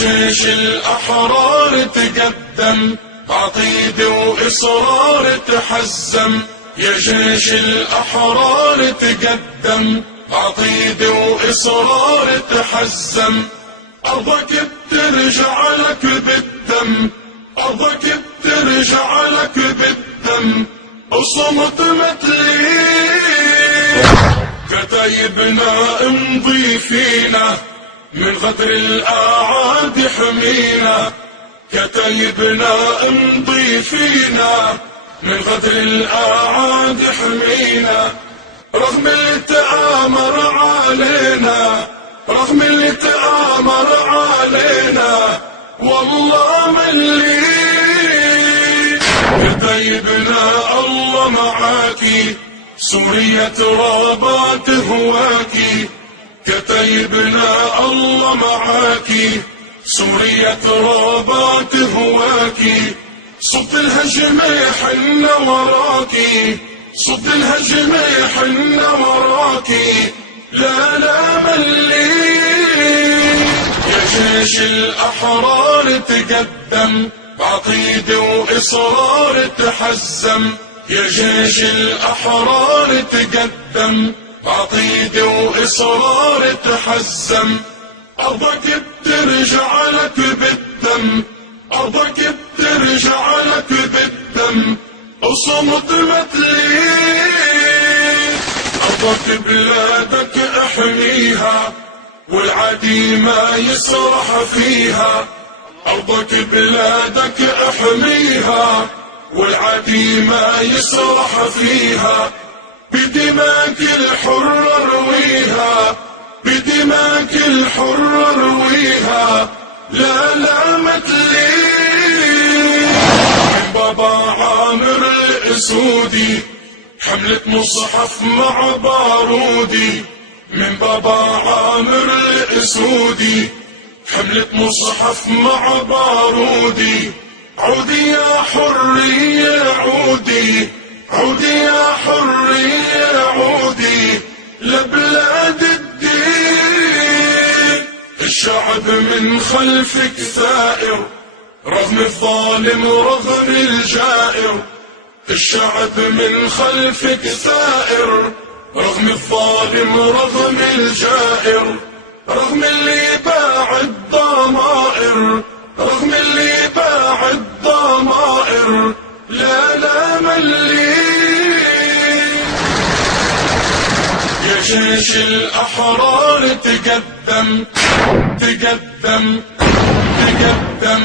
جيش الأحرار تقدم، بعقيدة وإصرار تحزم. يا جيش الأحرار تقدم، بعقيدة وإصرار تحزم. أرضك بترجع لك بالدم، أرضك بترجع لك بالدم. اصمت مثلي كتايبنا امضي فينا، من غدر الأعادي حمينا. كتايبنا امضي فينا، من غدر الأعادي حمينا. رغم اللي تآمر علينا، رغم اللي تآمر علينا، والله ملي كتايبنا الله معاكي. سوريا ترابات هواكي، كتايبنا الله معاكي. سوريا ترابات هواكي. صد الهجمة حنا وراكي، صد الهجمة حنا وراكي. لا لا ملي يا جيش الأحرار تقدم، بعقيدة وإصرار تحزم. يا جيش الأحرار تقدم، بعقيدة وإصرار تحزم. أرضك بترجع لك بالدم، أرضك بترجع لك بالدم. اصمت مثلي أرضك بلادك احميها، والعدي ما يسرح فيها. أرضك بلادك احميها، والعدي ما يسرح فيها. بدماك الحرة رويها، بدماك الحرة رويها. لا لا مثلي من بابا عامر الأسودي، حملة مصحف مع بارودي. من بابا عامر الأسودي، حملة مصحف مع بارودي. عودي يا حرية عودي، عودي يا حرية عودي لبلاد الدين. الشعب من خلفك ثائر، رغم الظالم ورغم الجائر. الشعب من خلفك ثائر، رغم الظالم ورغم الجائر. رغم اللي باع الضمائر، رغم اللي باع الضمائر. لا لا ملي يا جيش الأحرار تقدم، تقدم تقدم.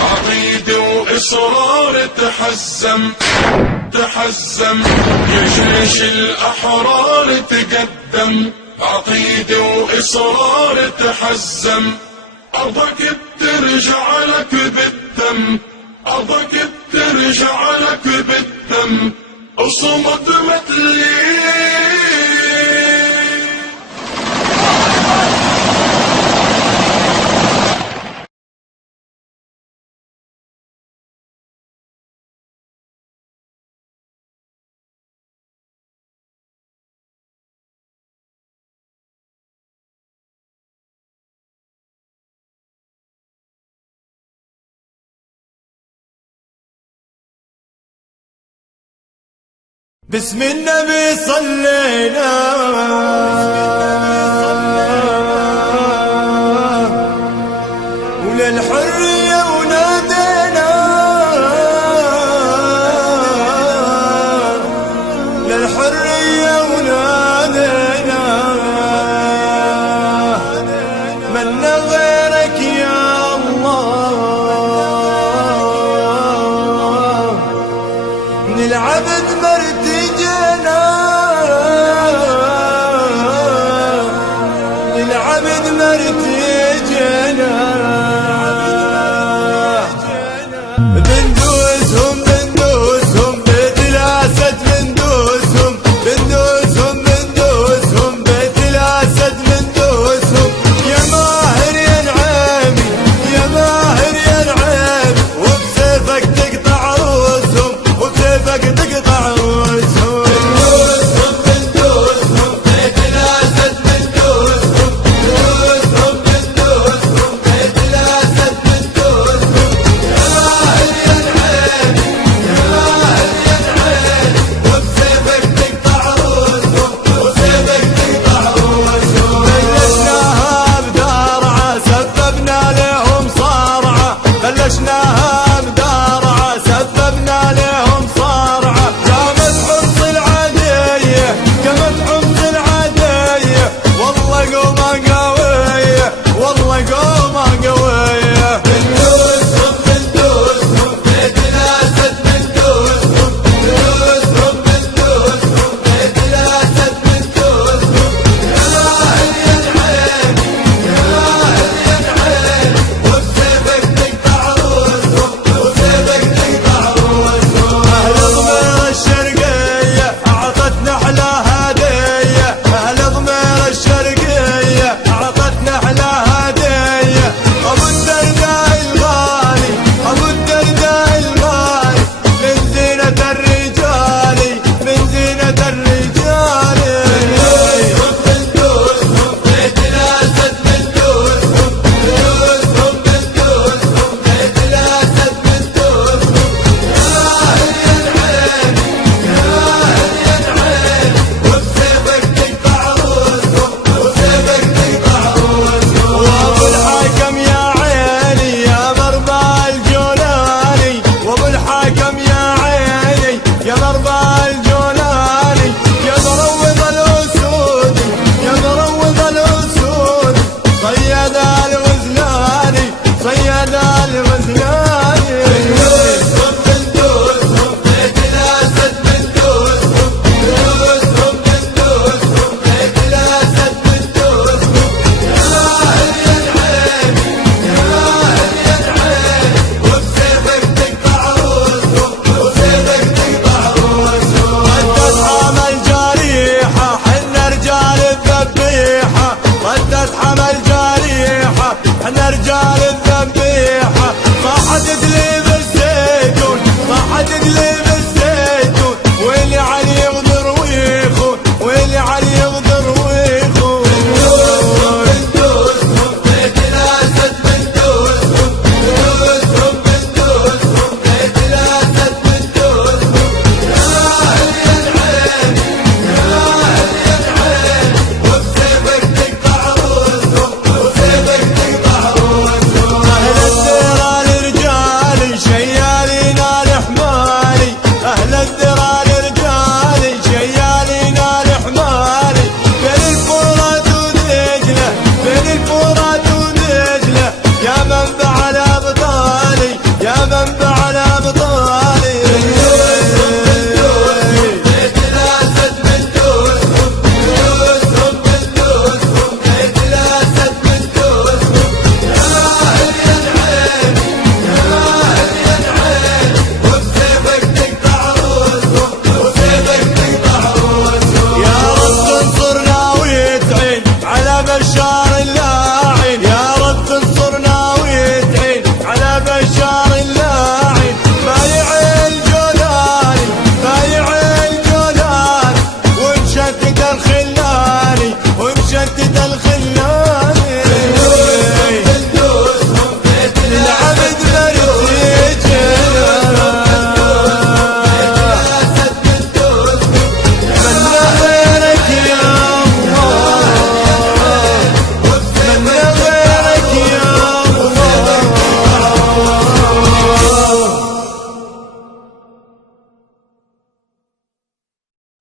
عقيدة وإصرار تحزم، تحزم. يا جيش الأحرار تقدم، عقيدة وإصرار تحزم. أرضك بترجع لك بالدم، أرضك بترجع لك بالدم. اصمت مثلي باسم النبي صلينا، وللحرية ونادينا، للحرية ونادينا. منا غيرك يا الله، من العبد مرتجنا، للعبد مرتجنا. بندوسهم بندوسهم بيت الأسد، بندوسهم بندوسهم بندوسهم بيت الأسد، بندوسهم. يا ماهر يا نعيمي، يا ماهر يا نعيمي، وبسيفك تقطع رؤوسهم، وبسيفك تقطع رؤوسهم.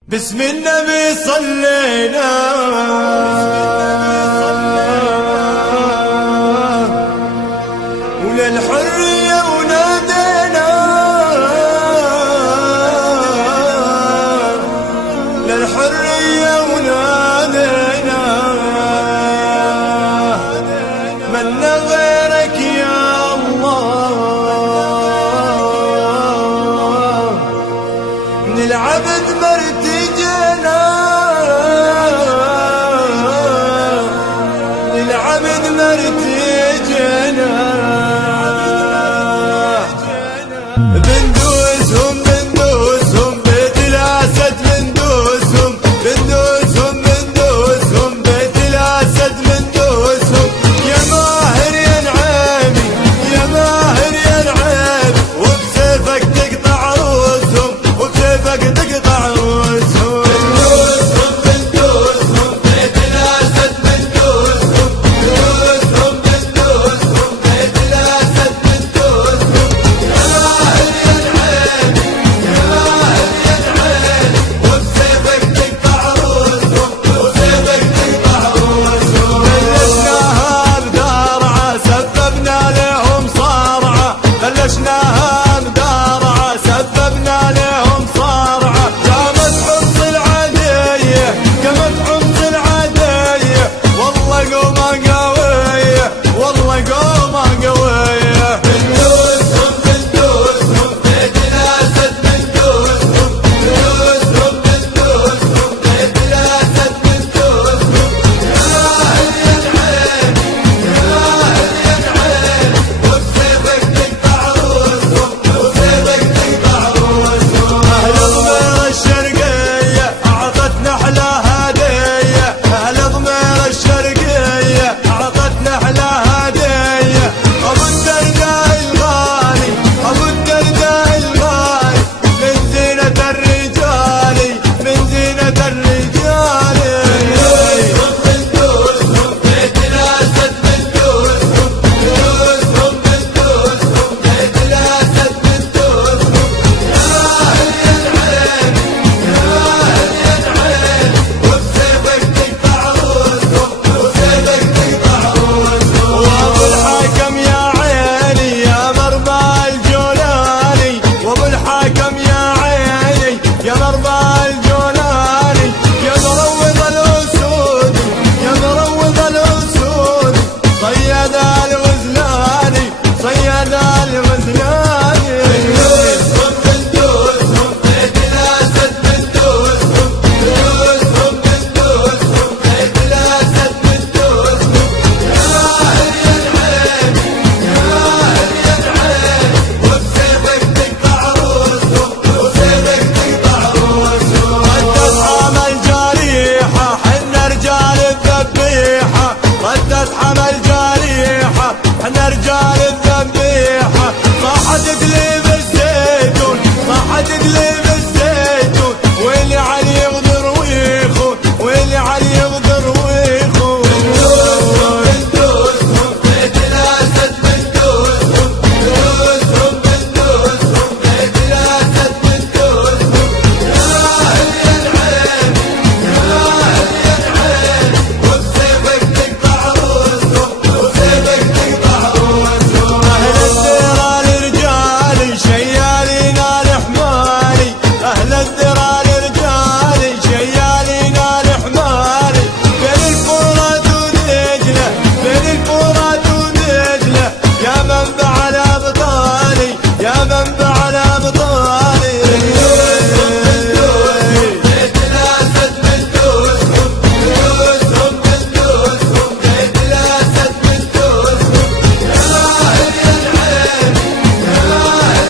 باسم النبي صلينا وللحرية ونادينا للحرية ونادينا منا غيرك يا الله من العبد مرتجينا